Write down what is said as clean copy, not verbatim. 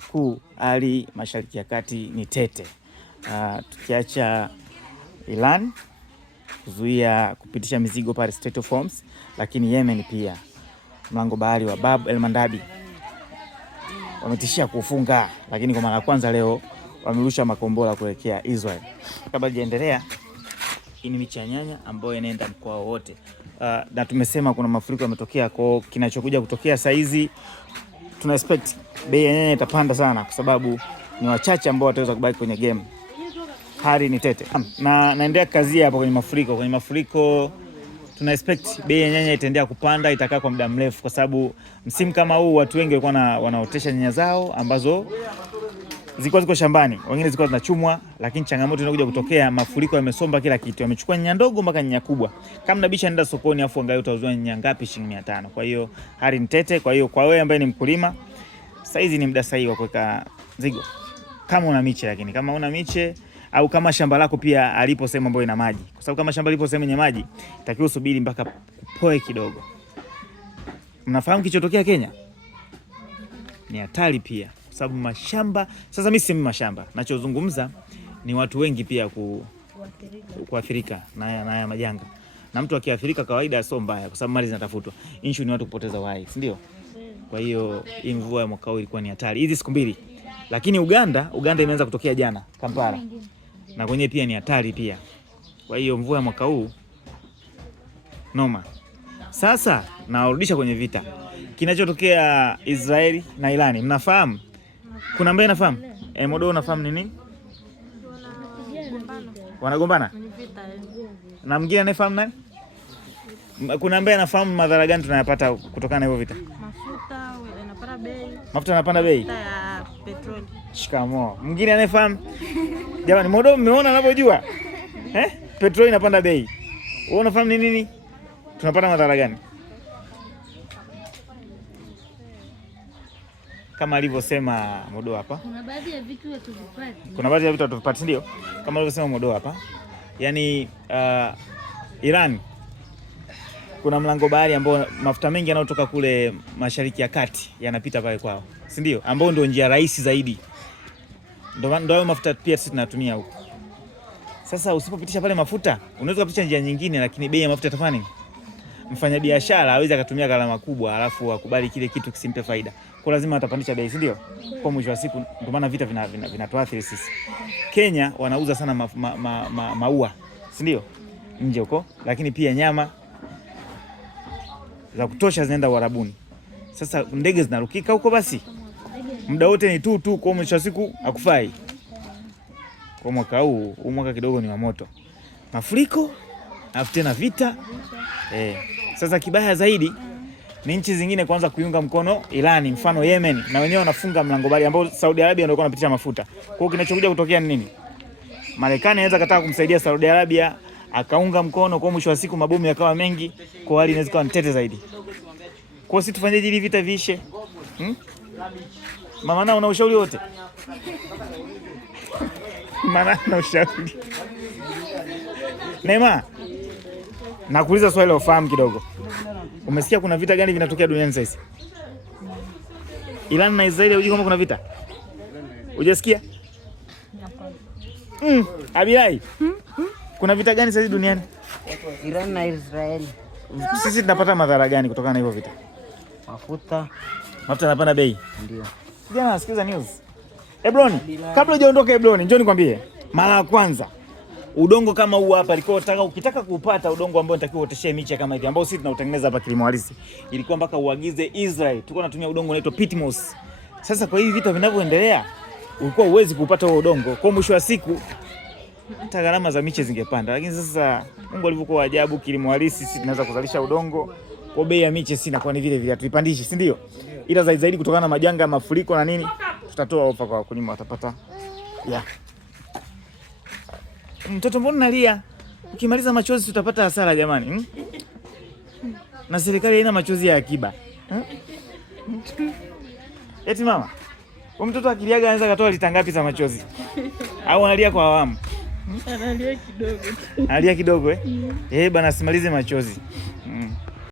Kuu hali Mashariki ya Kati ni tete. Tukiacha Iran kuzuia kupitisha mizigo pale Strait of Hormuz, lakini Yemen pia mlango bahari wa Bab el Mandabi wametishia kufunga, lakini kwa mara ya kwanza leo wamerusha makombora kuelekea Israel. Kabla hajaendelea, hii ni miche ya nyanya ambayo inaenda mkoa wote. Na tumesema kuna mafuriko yametokea, kwa kinachokuja kutokea saa hizi tuna expect bei ya nyanya itapanda sana, kwa sababu ni wachache ambao wataweza kubaki kwenye game. Hali ni tete. Na naendelea kazi hapo kwenye mafuriko. Kwenye mafuriko tuna expect bei ya nyanya itaendelea kupanda, itakaa kwa muda mrefu, kwa sababu msimu kama huu watu wengi walikuwa wanaotesha nyanya zao ambazo ziko shambani, wengine zilikuwa zinachumwa, lakini changamoto inakuja kutokea, mafuriko yamesomba kila kitu, yamechukua nyanya ndogo mpaka nyanya kubwa. Kama nabisha nenda sokoni afu angalau utauzwa nyanya ngapi? Shilingi 500. Kwa hiyo hali ni tete. Kwa hiyo kwa wewe ambaye ni mkulima, sasa hizi ni muda sahihi wa kuweka zigo kama una miche, lakini kama una miche au kama shamba lako pia alipo sehemu ambayo ina maji, kwa sababu kama shamba lipo sehemu yenye maji itakiwa usubiri mpaka kupoe kidogo. Mnafahamu kilichotokea Kenya? Ni hatari pia, kwa sababu mashamba sasa, mimi si mashamba, nachozungumza ni watu wengi pia kuathirika na haya majanga. Na mtu akiathirika kawaida sio mbaya, kwa sababu mali zinatafutwa. Issue ni watu kupoteza uhai, si ndio? Kwa hiyo hii mvua ya mwaka huu ilikuwa ni hatari hizi siku mbili. Lakini Uganda imeanza kutokea jana Kampala, na kwenye pia ni hatari pia. Kwa hiyo mvua ya mwaka huu noma. Sasa nawarudisha kwenye vita kinachotokea Israeli na Irani. Mnafahamu? Kuna ambaye anafahamu? Modo unafahamu nini? Wanagombana? Na mwingine anafahamu nani? Kuna ambaye anafahamu madhara gani tunayapata kutokana na hiyo vita? Mafuta yanapanda bei. Ya petroli. Shikamo. Mwingine anafahamu? Jamani, Modo mmeona anapojua? Petroli inapanda bei. Wewe unafahamu ni nini? Tunapata madhara gani? Kama alivyosema Modo hapa, kuna baadhi ya vitu hatuvipati, ndio? Kama alivyosema Modo hapa. Yaani Iran kuna mlango bahari ambao mafuta mengi yanayotoka kule Mashariki ya Kati yanapita pale kwao, si ndio? Ambao ndio njia rahisi zaidi. Ndio mafuta pia sisi tunatumia huko. Sasa usipopitisha pale mafuta, unaweza kupitisha njia nyingine, lakini bei ya mafuta itafanya nini? Mfanyabiashara hawezi akatumia gharama kubwa alafu akubali kile kitu kisimpe faida. Kwa lazima atapandisha bei, si ndio? Kwa mwisho wa siku ndio maana vita vinatuathiri sisi. Kenya wanauza sana maua, si ndio? Nje huko, lakini pia nyama za kutosha zinaenda Uarabuni. Sasa ndege zinarukika huko, basi muda wote ni tu kwa mwisho wa siku hakufai. Kwa mwaka huu mwaka kidogo ni wa moto. Mafuriko, afu tena vita. Sasa kibaya zaidi ni nchi zingine kwanza kuiunga mkono Irani, mfano Yemen, na wenyewe wanafunga mlango bahari ambao Saudi Arabia ndio ilikuwa inapitisha mafuta. Kwa hiyo kinachokuja kutokea ni nini? Marekani anaweza kataka kumsaidia Saudi Arabia, akaunga mkono, kwa mwisho wa siku mabomu yakawa mengi, kwa hali inaweza kuwa tete zaidi. Kwa sisi tufanyeje ili vita viishe? Mama na una ushauri wote? Mama na ushauri. Neema, nakuuliza swali la ufahamu kidogo. Umesikia kuna vita gani vinatokea duniani sasa? Iran na Israeli, unajua kama kuna vita? Hujasikia? Abilai. Kuna vita gani sasa duniani? Iran na Israeli. Sisi tunapata madhara gani kutokana na hivyo vita? Mafuta yanapanda bei. Ndio. Kijana nasikiza news. Ebloni, kabla hujaondoka Ebloni, njoo nikwambie. Mara ya kwanza udongo kama huu hapa ilikuwa ukitaka kuupata udongo ambao unatakiwa uteshee miche kama hivi ambao sisi tunautengeneza hapa kilimo halisi, ilikuwa mpaka uagize Israel. Tulikuwa tunatumia udongo unaitwa Pitmos. Sasa kwa hivi vita vinavyoendelea, ulikuwa uwezi kupata huo udongo. Kwa mwisho wa siku hata gharama za miche zingepanda. Lakini sasa Mungu alivyokuwa ajabu, kilimo halisi sisi tunaweza kuzalisha udongo. Kwa bei ya miche sina kwa ni vile hatuipandishi, si ndio? Ila zaidi kutokana na majanga ya mafuriko na nini, tutatoa ofa kwa wakulima, watapata. Mtoto mbona unalia? Ukimaliza machozi tutapata hasara jamani. Na serikali haina machozi ya akiba. Eti mama, huyu mtoto akiliaga anaweza katoa lita ngapi za machozi? Au analia kwa awamu? Analia kidogo. Analia kidogo bana, simalize machozi.